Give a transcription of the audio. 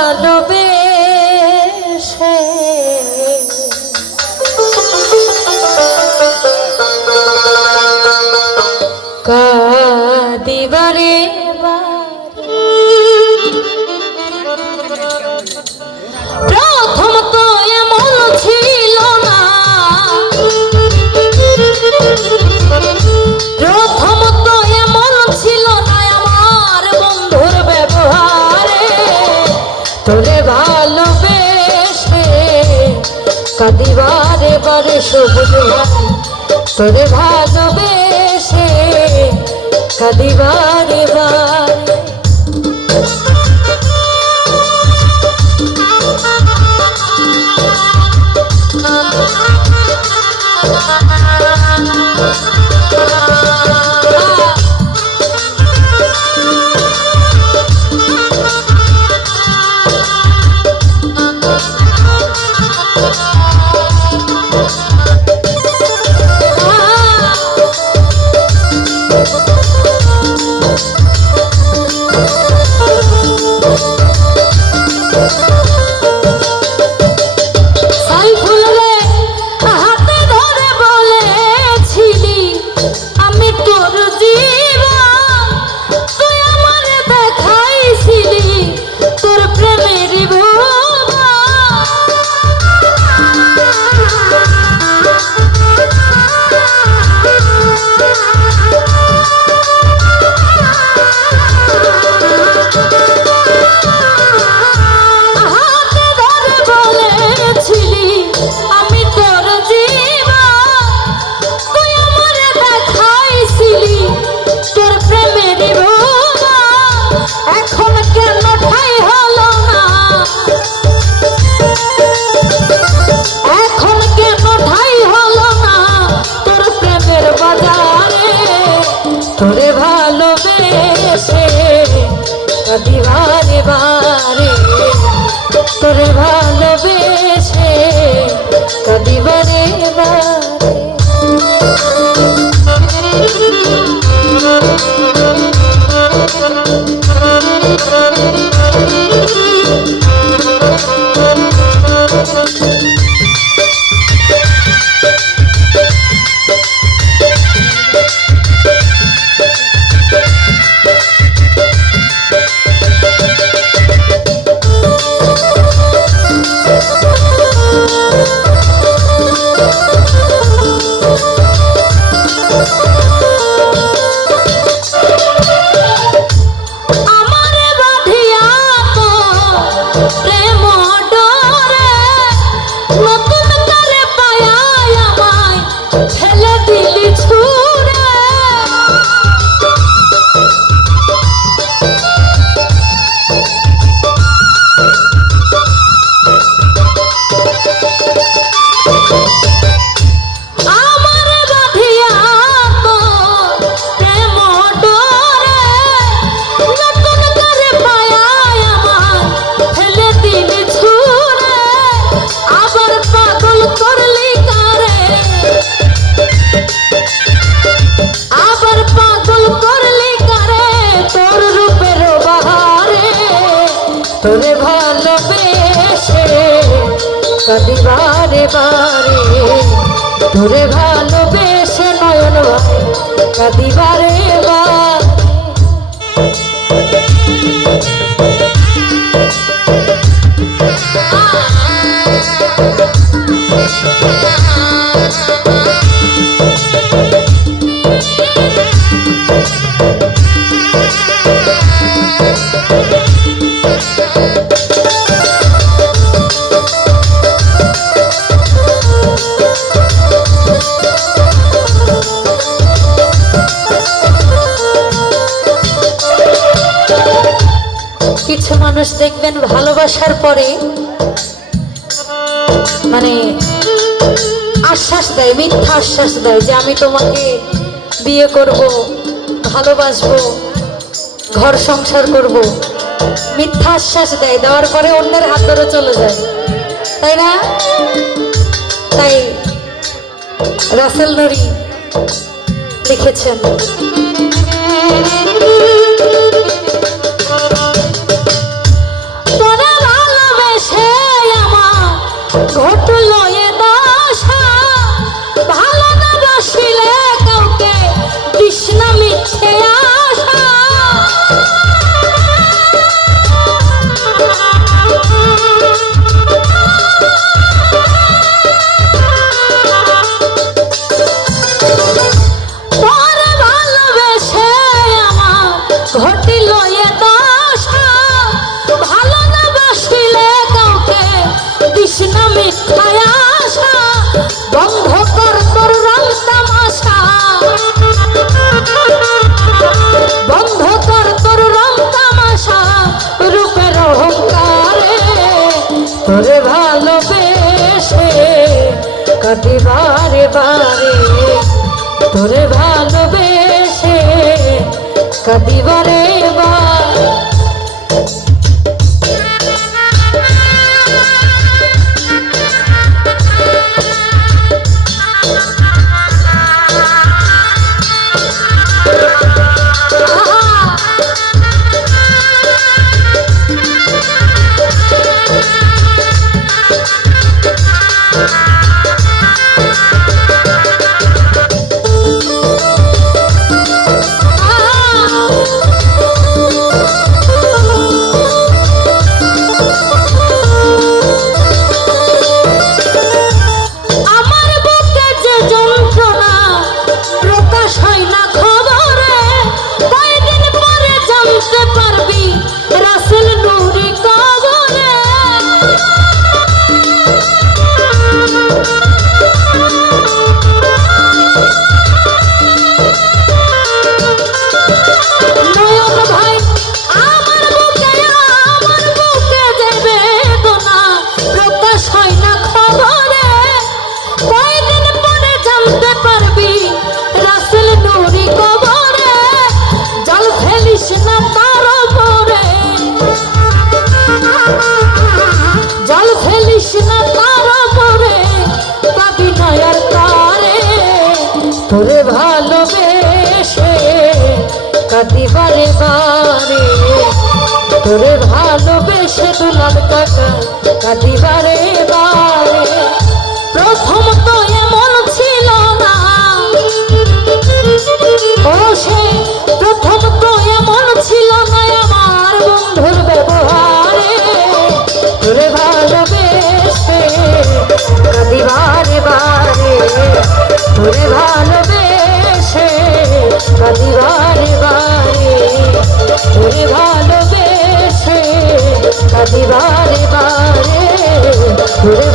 ভালোবেসে কাঁদিবারে প্রথম তো এমন ছিল না, প্রথম তো এমন ছিল না আমার বন্ধুর ব্যবহারে। তোরে ভালোবেসে কাঁদিবারে বারে সবুজ ভাই, তোরে ভালোবেসে কাঁদিবারে বারে। তোরে ভালোবেসে কাঁদিবারে বারে, তোরে ভালোবেসে কাঁদিবারে বারে। তোরে ভালোবেসে কাঁদিবারে বারে, তোরে ভালোবেসে নয়ন ভাই কাঁদিবারে বারে। কিছু মানুষ দেখবেন ভালোবাসার পরে মানে আশ্বাস দেয়, মিথ্যা আশ্বাস দেয় যে আমি তোমাকে বিয়ে করব, ভালোবাসবো, ঘর সংসার করব, মিথ্যা আশ্বাস দেয়। দেওয়ার পরে অন্যের হাত ধরে চলে যায়, তাই না? তাই রাসেল নুরি লিখেছেন, তোরা ঘটল এ দশা ভালো না বাসিলে কাউকে তৃষ্ণা মিথ্যে আশা ঘটিল এ দশা ভালো না বাসিলে কাউকে তৃষ্ণা মিথ্যা আশা বন্ধ কর তোর রং তামাশা বন্ধ কর তোর রং তামাশা রূপের অহংকারে তোরে ভালোবেসে কাটি বারে বারে তোরে ভালোবেসে কাটি বারে বারে তোরে ভালোবেসে কাটি বারে বারে তোরে ভালোবেসে দুলাল কাকা কাটি বারে বারে প্রথম তো এমন ছিল না ও সে প্রথম তো এমন ছিল না আমার বন্ধুর ব্যবহারে তোরে ভালোবেসে কাটি বারে বারে তোরে ভালোবেসে কাটি বারে বারে তোরে ভালোবেসে কাটি বারে বারে তোরে